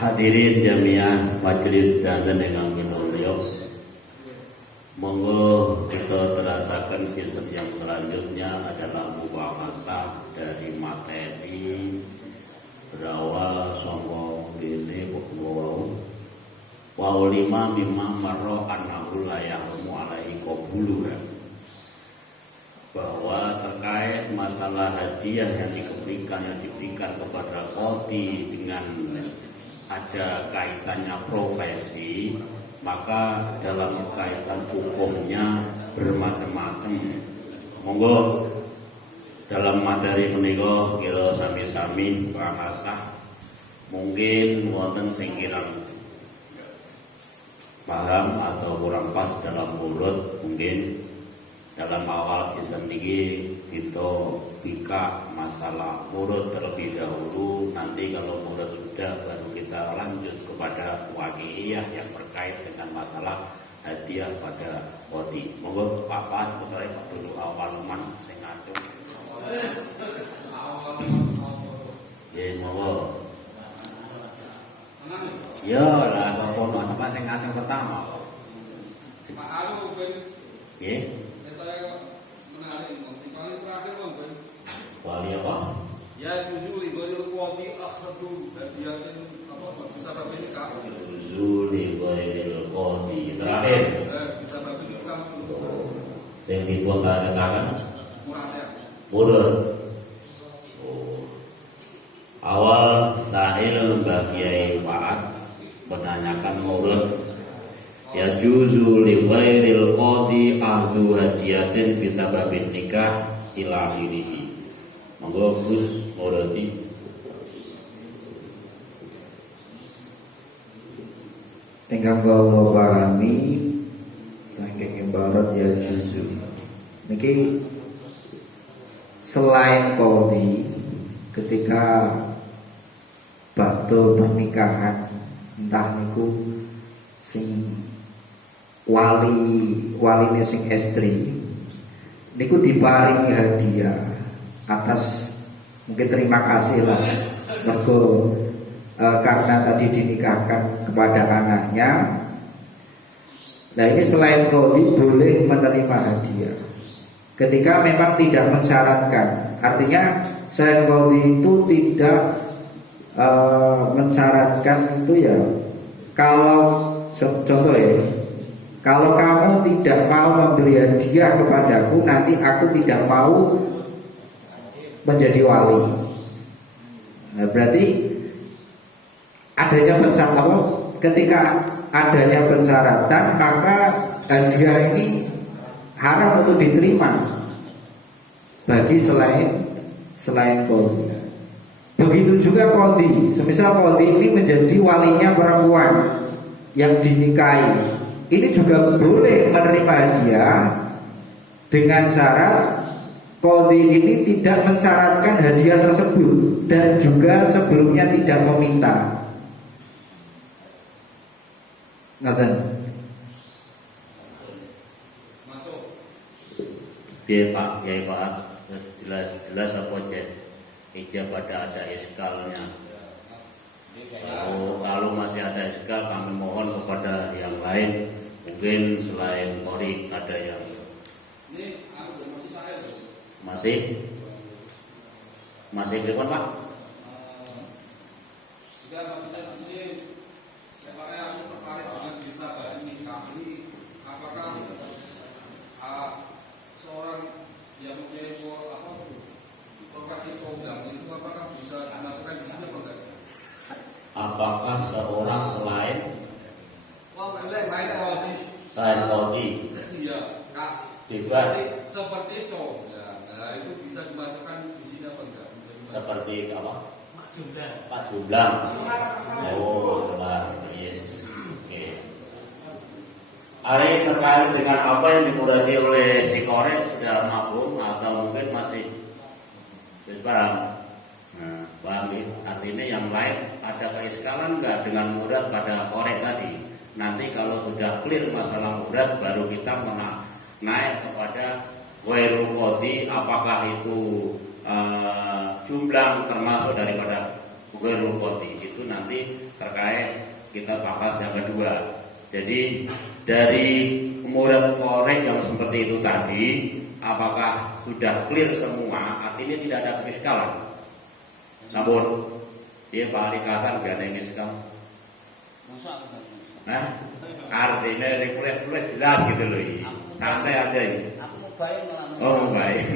Hadirin jamiah majelis dan dengan minulio, monggo kita terasakan season yang selanjutnya adalah mubahasan dari materi berawal songong ini wa lima mimma marro annahu la yahmu alaihi qabulu, bahwa terkait masalah hadiah yang diberikan kepada qadhi dengan ada kaitannya profesi, maka dalam kaitan hukumnya bermacam-macam. Monggo dalam materi menika kita sami-sami bahasa mungkin wonten sing kirang paham atau kurang pas dalam mulut, mungkin dalam awal season ini kita bika masalah murid terlebih dahulu. Nanti kalau murid sudah, baru kita lanjut kepada waqi'iyah yang terkait dengan masalah hadiah pada qadhi. Monggo Pak putra dulu awal man sing ngacung. Ya monggo. Ya lah kok ono sampe sing ngacung pertama. Pak Alu ben. Nggih. Wali apa? Ya juzul ghairil qadhi akhadu hadiyatin apa bisa bapak ini kak? Juzul ghairil qadhi terakhir. Bisa bapak ini kak? Sing dibuat ada tangan? Murad. Awal sa'il Mbak Kiai Fa'ad menanyakan murid, ya juzul ghairil qadhi ahdu hadiyatin bisa babin nikah ila akhirih. Monggo Gus Muradi. Ingkang kula pahami saking ibarat ya juzu. Niki selain qadhi ketika bakto pernikahan, entah niku sing waline sing estri niku diparingi hadiah atas mungkin terima kasih lah mergo karena tadi dinikahkan kepada anaknya. Nah ini selain qadhi boleh menerima hadiah ketika memang tidak mensyaratkan. Artinya selain qadhi itu tidak mensyaratkan itu ya. Kalau contoh ya, kalau kamu tidak mau memberi hadiah kepadaku, nanti aku tidak mau menjadi wali. Nah, berarti adanya pensyaratan. Ketika adanya pensyaratan, maka hadiah ini haram untuk diterima bagi selain qadhi. Begitu juga qadhi. Semisal qadhi ini menjadi walinya perempuan yang dinikahi, ini juga boleh menerima hadiah dengan syarat qadhi ini tidak mensyaratkan hadiah tersebut dan juga sebelumnya tidak meminta. Ngaten. Masuk. Piye Pak, Kiai Pak, jelas apa cek? Ijab pada ada iskalnya. Kalau masih ada iskal, kami mohon kepada yang lain, mungkin selain Tori ada yang Ini aku masih saya loh. masih berapa Pak? Sudah maksudnya ini sebenarnya aku tertarik dengan bisa nikah ini apakah seorang yang mempunyai lokasi program itu apakah bisa dimasukkan di sini apa enggak? Apakah seorang selain qadhi? Iya, Kak. Bebas. Seperti cowok. Nah, itu bisa dimasukkan di sini apa enggak? Seperti apa? Pak Jumlah. Oh, jelas. Yes. Oke. Ari terkait dengan apa yang dimuradi oleh si korek sudah mafhum atau mungkin masih paham? Nah, paham ya? Artinya yang lain ada keiskalan enggak dengan murad pada korek tadi? Nanti kalau sudah clear masalah murad, baru kita naik kepada ghairul qadhi, apakah itu jumlah termasuk daripada ghairul qadhi. Itu nanti terkait kita bahas yang kedua. Jadi dari murad korek yang seperti itu tadi, apakah sudah clear semua? Artinya tidak ada keiskalan. Namun dia balik kasar gak ada keiskalan. Nah, artinya tulis jelas gitu loh. Santai aja ini. Oh baik.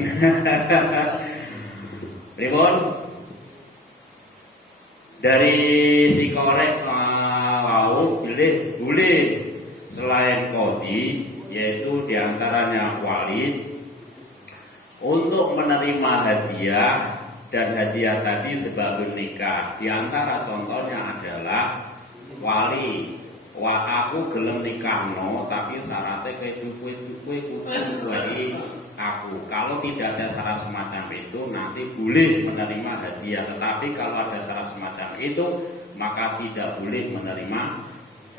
Ribon dari si korek mau boleh selain qadhi, yaitu diantaranya wali untuk menerima hadiah, dan hadiah tadi sebagai nikah. Di antara contohnya adalah wali, aku gelem nikahno tapi syaratnya kowe aku. Kalau tidak ada syarat semacam itu, nanti boleh menerima hadiah. Tetapi kalau ada syarat semacam itu, maka tidak boleh menerima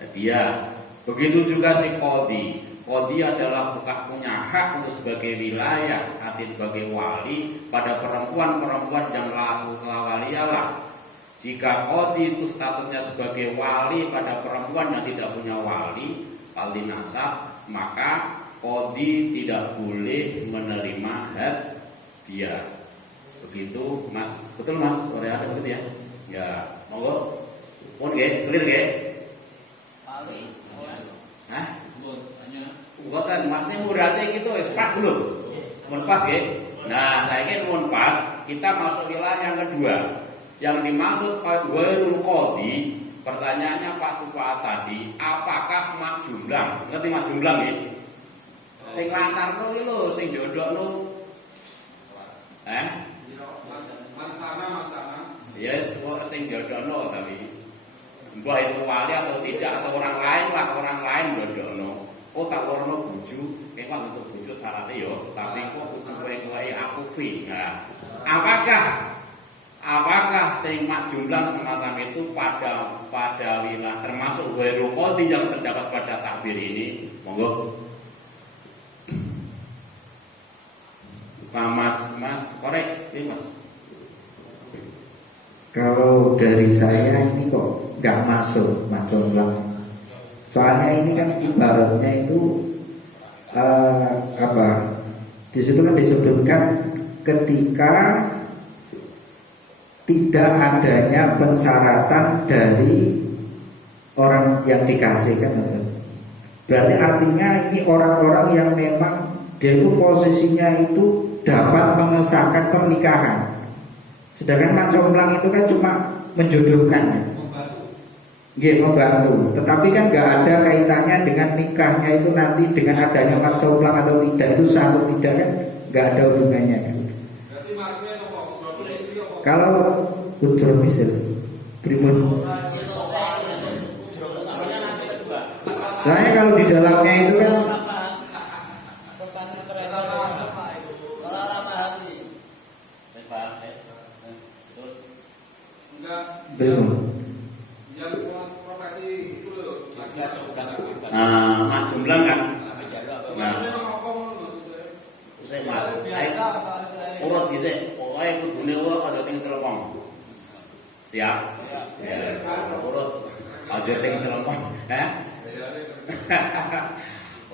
hadiah. Begitu juga si qadhi. Qadhi adalah punya hak untuk sebagai wilayah, arti sebagai wali pada perempuan-perempuan yang waliyalah. Jika qadhi itu statusnya sebagai wali pada perempuan yang tidak punya wali nasab, maka qadhi tidak boleh menerima hadiah. Begitu Mas, betul Mas? Boleh ada begitu ya? Ya, monggo. Pun nggih, clear nggih? Hah? Bukan, maksudnya muradnya gitu pas belum? Mun pas nggih. Nah, saya ingin mun pas, kita masuk wilayah yang kedua. Yang dimaksud ghairul qadhi, pertanyaannya Pak Supa tadi, apakah mak jumlah? Ngerti mak jumlah nggih? Sing lantarno iki lho, sing jodhokno. Mansana. Yes, sing jodhokno tapi mbah itu wali atau tidak, atau orang lain jodhokno. Oh tak warna bojo, memang untuk bojo syaratnya yo, tapi kok kowe aku fi. Nah, apakah sing mak jumlah semacam itu pada wilayah termasuk ghairul qadhi yang terdapat pada takbir ini? Monggo. Mas korek, ini Mas. Kalau dari saya ini kok nggak masuk Mas Jomlang. Soalnya ini kan ibaratnya itu di situ kan disebutkan ketika tidak adanya pensyaratan dari orang yang dikasih kan. Berarti artinya ini orang-orang yang memang dia itu posisinya itu dapat mengesahkan pernikahan. Sedangkan Mak Comblang itu kan cuma menjodohkan. Nggih, membantu. Tetapi kan nggak ada kaitannya dengan nikahnya itu nanti dengan adanya Mak Comblang atau tidak, itu sanggup tidak kan nggak ada hubungannya kan. Berarti maksudnya apa? Kalau ujur misil primun. Soalnya kalau di dalamnya itu kan belum. Mak jumlah kan. Nah, saya Mas, urut dhisik, pokoke kudune aja ting celempong. Siap? Ya, urut aja ting celempong.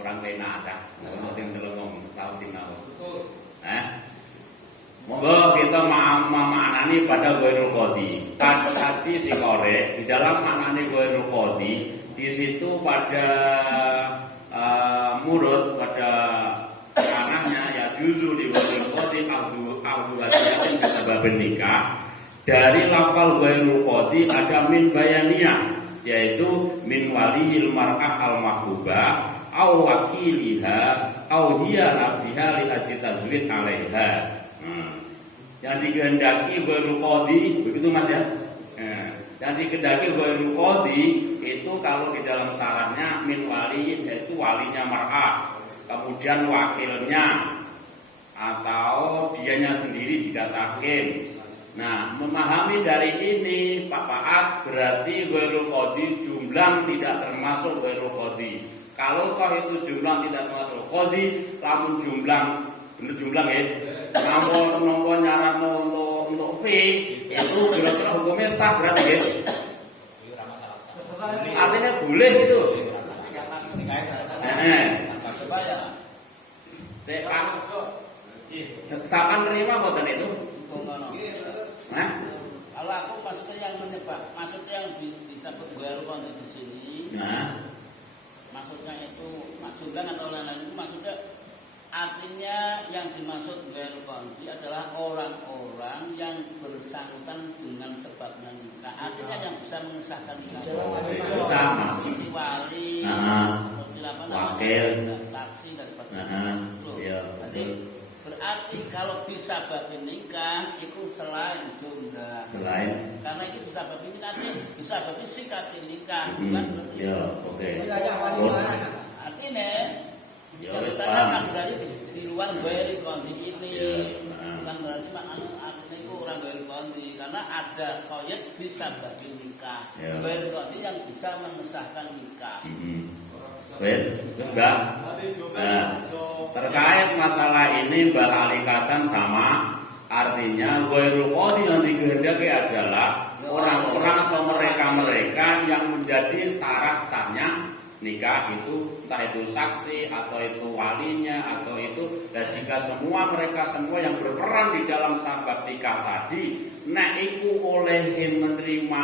Orang pena ada, aja ting celempong, tahu sinau. Monggo kita maknani pada ghairul qadhi. Tadi si korek di dalam maknani ghairul qadhi, di situ pada murud pada anaknya ya juzu di ghairul qadhi ahdu hadiyatin sebab nikah. Dari lafal ghairul qadhi ada min bayaniyah, yaitu min waliyil mar'ah al mahbubah au wakiliha au hiya nafsiha li ajli tazwid 'alaiha. Yang dikehendaki ghairul qadhi, begitu Mas ya? Yang dikehendaki ghairul qadhi itu kalau di dalam syaratnya min waliyin, yaitu walinya mar'ah, kemudian wakilnya atau dianya sendiri jika tahkim. Nah, memahami dari ini Pak Paat berarti ghairul qadhi jumlah tidak termasuk ghairul qadhi. Kalau toh itu jumlah tidak termasuk qadhi, lamun jumlah bener jumlah ya. Namun nyaran untuk fi itu kira-kira hukumnya sah berarti ya. Artinya boleh gitu. Sampai nerima boten itu? Nah, kalau aku maksudnya yang menyebab, maksudnya yang disebut baru di sini. nah, Maksudnya itu maksudnya atau lain-lain itu maksudnya artinya yang dimaksud baru adalah orang-orang yang bersangkutan dengan sebabnya nikah. Artinya yang bisa mengesahkan nikah. sama. Seperti wali, seperti apa wakil, saksi dan sebagainya. Ya, Jadi berarti kalau bisa babi nikah itu selain jumlah. selain, Karena itu bisa babi nikah sih, bisa babi sikat nikah, bukan berarti. ya, oke. Artinya Ya, yang wis bertanya paham. kan berarti di luar bayari kondi ini, Ya, bukan berarti makanya artinya itu orang bayari kondi karena ada koyet bisa babi nikah, Ya. bayari kondi yang bisa mengesahkan nikah. Wes, enggak. Nah, terkait masalah ini Mbak Alikasan sama, artinya ghairul qadhi yang dikehendaki adalah orang-orang atau mereka-mereka yang menjadi syarat sahnya nikah itu, entah itu saksi atau itu walinya atau itu, dan jika semua mereka semua yang berperan di dalam sabab nikah tadi nek iku oleh menerima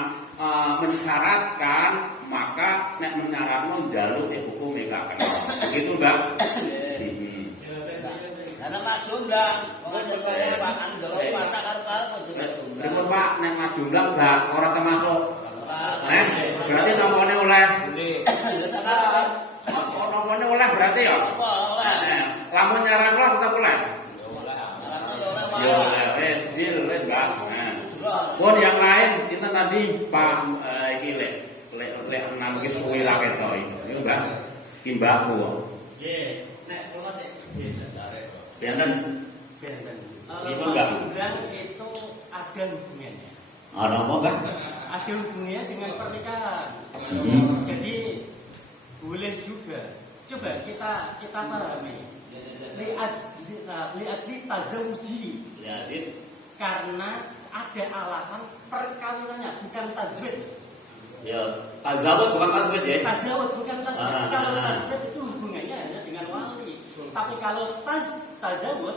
mensyaratkan, maka nek menyaratno njaluk hukum nikah. Begitu, Mbak? Karena mak jumlah, orang pakan delok pasak karo jumlah. Betul, Pak, nek mah jumlah Mbak ora termasuk. Berarti nomornya oleh. Nomornya oleh berarti ya? Lamun nyaran lah tetap oleh. Ya oleh, wes deal wes, Mbak. Pun yang lain kita tadi Pak iki lek 6 ki suwi ra ketok iki. Niku Mbak, ki mbakku. Nggih, nek kula nek Benten. benten. Itu enggak. Jumlah itu ada hubungannya. Ana apa, Mbak? Ada hubungannya dengan pernikahan. Jadi boleh juga. Coba kita pahami. Li'ajli tazawuji. Jadi Karena ada alasan perkawinannya, bukan tazwid. ya, tazawud bukan tazwid ya. Tazawud bukan tazwid. Ah. Kalau tazwid itu hubungannya hanya dengan wali. Tapi kalau tazawud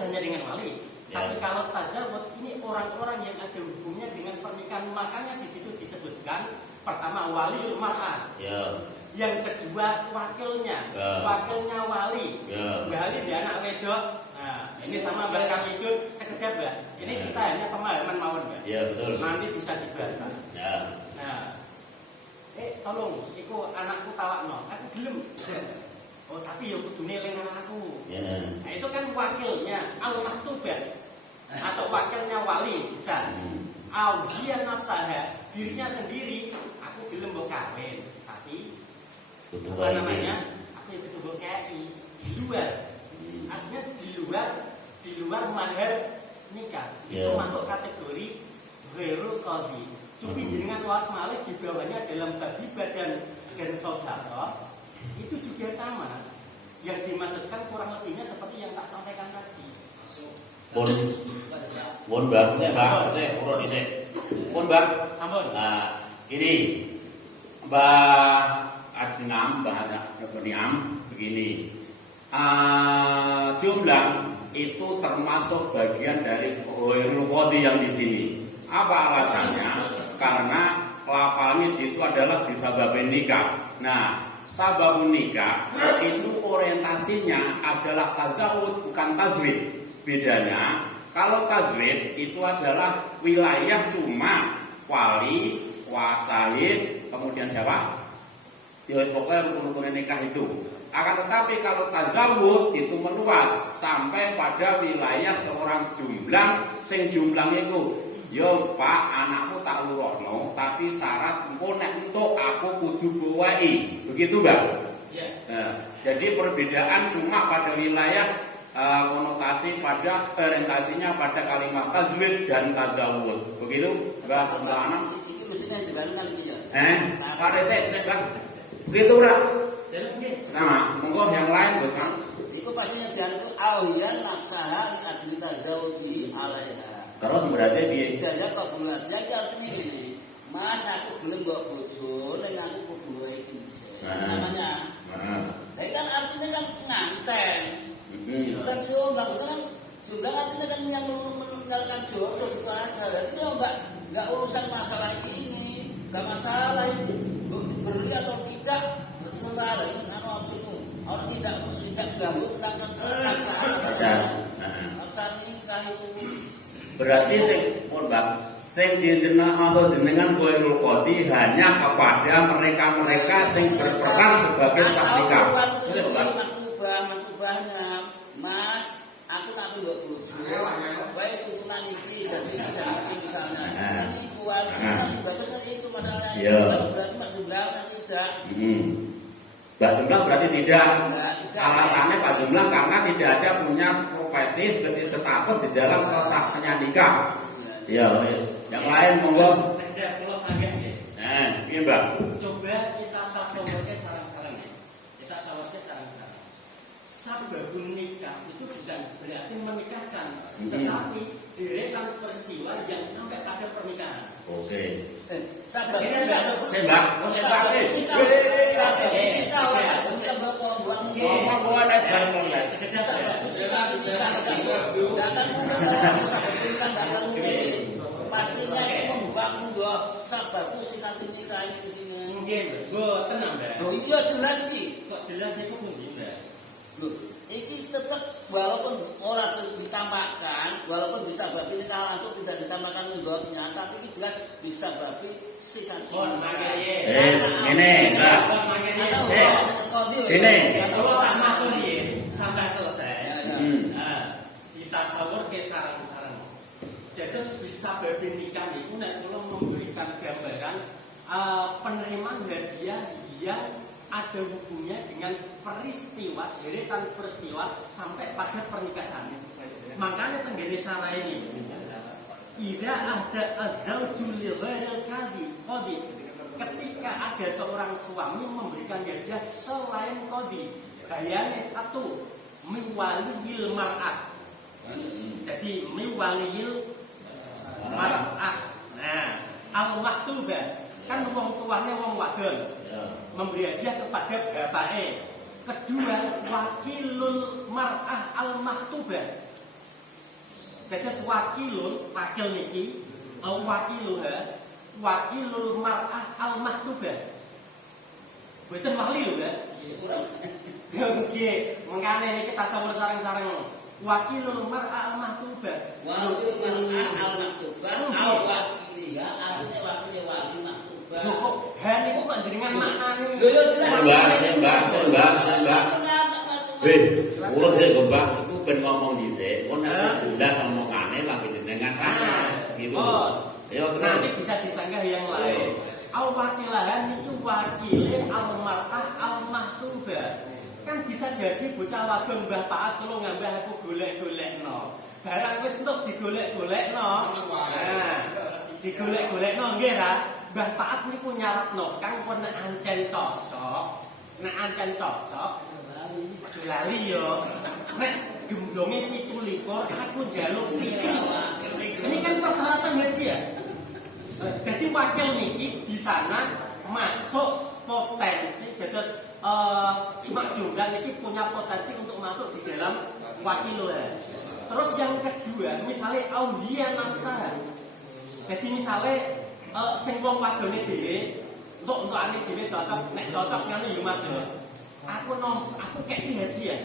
hanya dengan wali. Ya. Tapi kalau tazawud ini orang-orang yang ada hubungannya dengan pernikahan, makanya di situ disebutkan pertama wali mar'ah. Ya. Yang kedua wakilnya, Ya. wakilnya wali. Ya. Wali dia anak wedok. Nah, ini sama Mbak kami itu sekedar Mbak. Ini Ya. kita hanya pemahaman mawon Mbak. Ya, betul. Nanti bisa dibantah. Ya. Nah, tolong, iku anakku tawakno, aku gelem. Oh, tapi ya kudune eling anakku. Ya. Nah, itu kan wakilnya al-maktubah atau wakilnya wali bisa. Dia nafsaha, dirinya sendiri, aku gelem mbok kawin, tapi Kudu apa wae. namanya? Aku itu kudu mbok kei di luar. Artinya di luar mahar nikah. Ya. Itu masuk kategori ghairul qadhi. Tapi jenengan was malik di bawahnya dalam bagi badan dan saudara itu juga sama. Yang dimaksudkan kurang lebihnya seperti yang tak sampaikan tadi. Pun Mbak, saya urut ini. Pun Mbak. Sampun. Nah, ini Mbak Ajnam, Mbak Niam begini. Jumlah itu termasuk bagian dari ghairul qadhi yang di sini. Apa alasannya? Karena lafalnya situ adalah disababin nikah. Nah, sababun nikah itu orientasinya adalah tazawud bukan tazwid. Bedanya kalau tazwid itu adalah wilayah cuma wali, wasaid, kemudian siapa? Ya pokoknya rukun-rukun nikah itu. Akan tetapi kalau tazawud itu meluas sampai pada wilayah seorang jumblang, sing jumblangnya itu, yo Pak, anakku tak lurono, tapi syarat engko nek entuk aku kudu bawahi. Begitu, Mbak? Ya. Nah, jadi perbedaan cuma pada wilayah konotasi pada orientasinya pada kalimat tajwid dan tazawud. Begitu, Mbak Anak? Ini mestinya dibangun iki ya. Kare saya begitu, Mbak? Jadi Sama, monggo yang lain, Bos. Itu pastinya dibangun auhiyan nafsaha li ajli tazawuji alaiha. Terus berarti di Ijazah kabulatnya iki artinya gini. Mas aku belum mbok bojo ning aku kudu wae iki. Namanya. Nah, kan artinya kan nganten. Kan jumlah kan jumlah artinya kan yang meninggalkan jodoh itu aja. Jadi enggak urusan masalah ini, enggak masalah ini beri atau tidak terserah itu. Orang tidak ganggu tentang kekerasan. Maksa nikah itu. Berarti sing dengan Khairul Qadhi hanya kepada mereka-mereka yang berperan sebagai saksi. Makubahnya, Mas, aku tak perlu bojo. Baik turunan iki dari ini misalnya. Ini kuat, ini bagus kan itu masalahnya. Kalau berarti Pak Jumlah nanti tidak. Pak Jumlah berarti tidak. Alasannya Pak Jumlah karena tidak ada punya profesi status di dalam sahnya nikah. Ya, yang lain monggo. Saya pulau sangat ya. Ini Mbak. Coba kita tasawurnya sarang-sarang ya. Kita tasawurnya sarang-sarang. Sababun nikah itu bukan berarti menikahkan, tetapi deretan peristiwa yang sampai pada pernikahan. Oke. Pastinya itu membuat sabab sikat nikah ini di sini. Mungkin, tenang deh. Oh iya jelas nih. Kok jelas nih kok mungkin deh. Loh, ini tetap walaupun orang ditambahkan, walaupun bisa babi kita langsung tidak ditambahkan menggotnya, tapi ini jelas bisa babi sikat. Oh, makanya ini, ini. Kalau lama tuh sampai selesai. Kita sahur ke sarang-sarang. Jadi bisa babi nikah itu nek kula memberikan gambaran penerimaan hadiah yang ada hubungannya dengan peristiwa, deretan peristiwa sampai pada pernikahan. Makanya tenggene salah ini. Idza ahda az-zawju li ghairil qadhi. Ketika ada seorang suami memberikan hadiah selain qadhi, bayane satu miwalil mar'ah. Jadi miwalil mar'ah. Nah, al-maktubah kan wong tuane wong wadon. Memberi hadiah kepada bapake. Kedua, wakilul mar'ah al-maktubah. Jadi wakil niki, wakilul mar'ah al-maktubah. Betul wali lho kan? Nggih, mengane niki tasawur sareng-sareng. Wakilul mar'ah al-maktubah. Wakilul mar'ah al-maktubah. Wakiliya artinya wakilnya wali maktubah. Kok han iku kok jenengan maknane. Lho yo jelas. Mbak. Weh, kula sik Mbak iku ben ngomong dhisik, mun jelas omongane lagi jenengan kan. Gitu. Ya nanti bisa disanggah yang lain. Al wakilahan itu wakile al mar'ah al maktubah. Kan bisa jadi bocah wadon Mbah Paat kula ngambah aku golek-golekno. Barang wis entuk digolek-golekno. Nah, digolek-golekno nggih ra? Mbah Paat niku nyaratno kang pun ancen cocok. Nek ancen cocok lali yo. Nek gendonge 17 aku njaluk iki. Ini kan persyaratan hadiah. Jadi wakil niki di sana masuk potensi terus cuma jumlah niki punya potensi untuk masuk di dalam wakil. Terus yang kedua, misalnya aulia nafsah. Jadi misalnya sing wong wadone dhewe untuk ane dhewe cocok nek cocok ngene yo Mas yo. Aku kayak hadiah.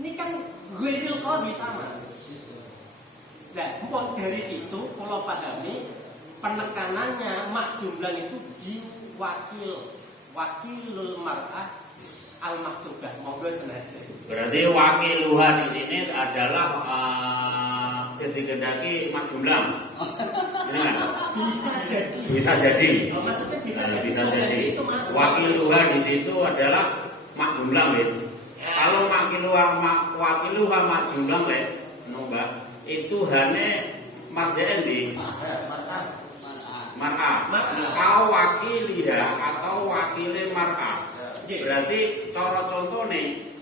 Ini kan ghairil qadhi sama. Nah, mpun dari situ kalau pahami penekanannya mak jumlah itu di wakilul mar'ah al maktubah. Monggo senase. Berarti wakiluha di sini adalah ketika-ketika mak jumlah. Bisa jadi. Bisa jadi. Oh, maksudnya bisa jadi. Itu masuk. Wakiluha di situ adalah mak jumlah, Kalau wakiluha mak jumlah, Mbak, itu hanya marjaen di mar'ah. Kau wakiliha atau wakile mar'ah. Berarti cara contoh nih,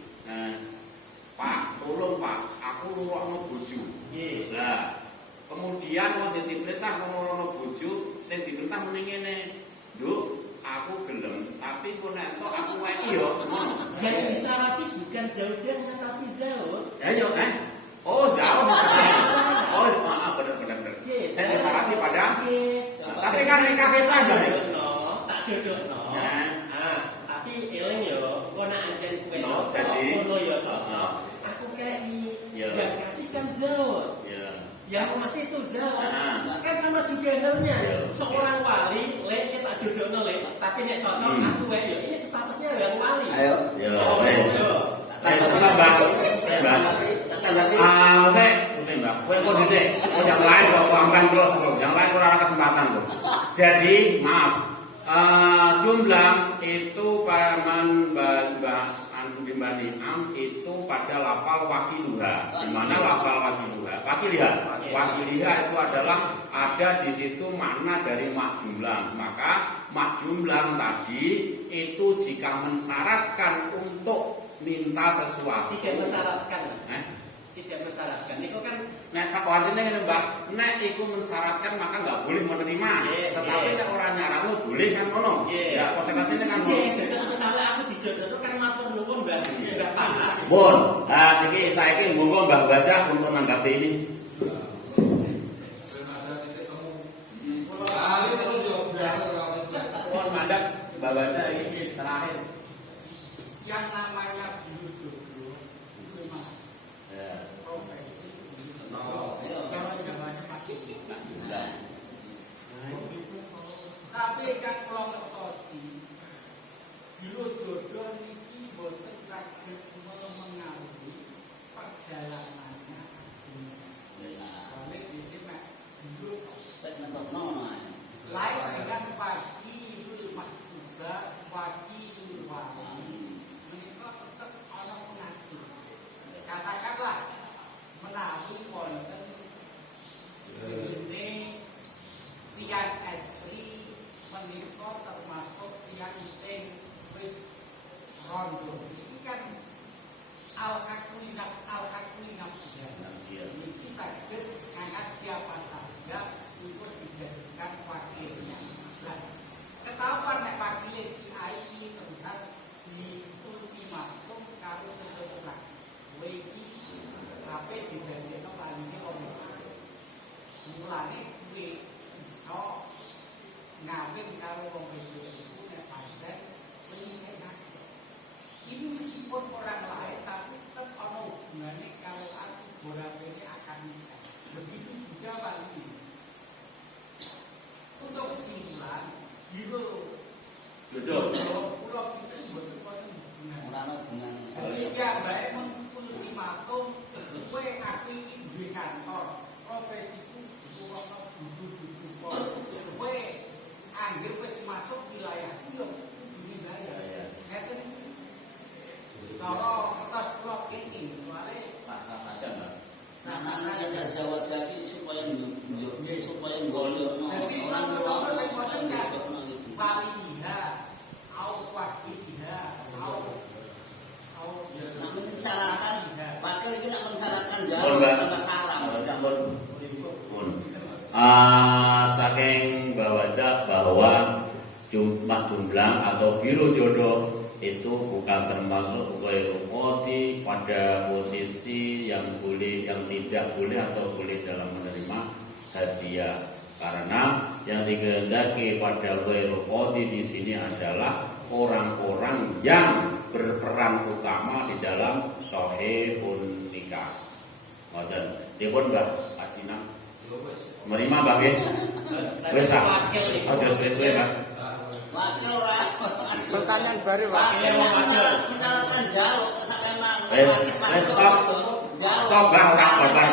Pak, tolong Pak, aku luwakno bojo. Nah, kemudian wis tak Aja. jodohno. Ya. Ah, tapi eling yo, kok nak anjen kowe No, jadi- ngono ya toh. Ah. Aku kayak Ya. yang kasih kan zawat. Ya. Yang masih itu zawat. Ah. Kan sama juga halnya. Ya. Seorang wali, lek tak jodohno lek, tapi nek cocok aku wae yo ini statusnya yang wali. Ayo. Ya. Oh, yo. Ayo sama Mbak. Mbak. Mesti Mbak. Kowe kok dhisik. Oh, yang lain kok amkan terus kok. Yang lain kurang ada kesempatan kok. Jadi, maaf. Jumlah itu paman Mbak Niam itu pada lafal wakiluha. Di mana lafal wakiluha? Wakiliha itu adalah ada di situ makna dari mak jumlah. Maka mak jumlah tadi itu jika mensyaratkan untuk minta sesuatu. Tidak mensyaratkan. Eh? Tidak mensyaratkan. Itu kan Nek sakwatine ngene Mbak, nek iku mensyaratkan maka nggak boleh menerima. Tetapi nek orang nyaramu boleh kan ngono. Ya konsekuensinya kan ngono. terus misalnya aku dijodoh kan matur nuwun Mbak. Mbak paham. Bon, iki saiki monggo Mbah Baca untuk menanggapi ini. Dan ada titik temu. Kali terus jawab Mohon mandap Mbah Baca ini terakhir. Yang namanya biru jodoh itu memang Ya. profesi Ayo. tapi kan kalau ngertosi biru jodoh ini boten saged mengaruhi perjalanannya balik ini mek biru lain dengan pagi itu juga pagi itu wali menikah tetap orang mengatur katakanlah menawi wonten sini tiang estri menikah termasuk tiang sing wis rondo ini kan al-hakuli nafsiyah ini saged ngangkat siapa saja untuk dijadikan wakilnya. Nah, ketahuan nek wakilnya si A ini terusan di ultimatum karo seseorang. Kowe iki ape dijanjekno palinge wong lanang. Mulane kowe iso ngawin karo wong wedok iku nek pancen kowe enak. Ini meskipun orang lain tapi tetap ana hubungannya kalau aku bolak-balik akan nikah. Begitu juga wali. Untuk kesimpulan, biru Betul. pulau kita bukan hubungan. Sehingga baik ultimatum, kue aku ini di kantor, profesiku butuh kue anggap wis masuk wilayah itu ini bayar. Ngeten iki. Kalau kertas pulau ini, soalnya Pasal saja Mbak. Sana ada jawab lagi supaya nggolokno jadi orang kalau tua saya supaya ngomong kan nggolokno gitu. waliha, au wakiliha, au Nak mensyaratkan, wakil itu nak mensyaratkan Bon, jalur Mbak. tambah haram. Bon. Saking bawaja bahwa jumlah atau biru jodoh itu bukan termasuk qoti pada posisi yang boleh, yang tidak boleh atau boleh dalam menerima hadiah. Karena yang dikehendaki pada qoti di sini adalah orang-orang yang berperan utama di dalam sahihun nikah. Ngoten. Dipun Mbak Adina. Menerima Mbak nggih? Wis ah. Aja sesuai Mbak. Wakil ora. Pertanyaan baru Pak. Wakil mensyaratkan jalur sampai mana? Stop. Stop Mbak, Mbak.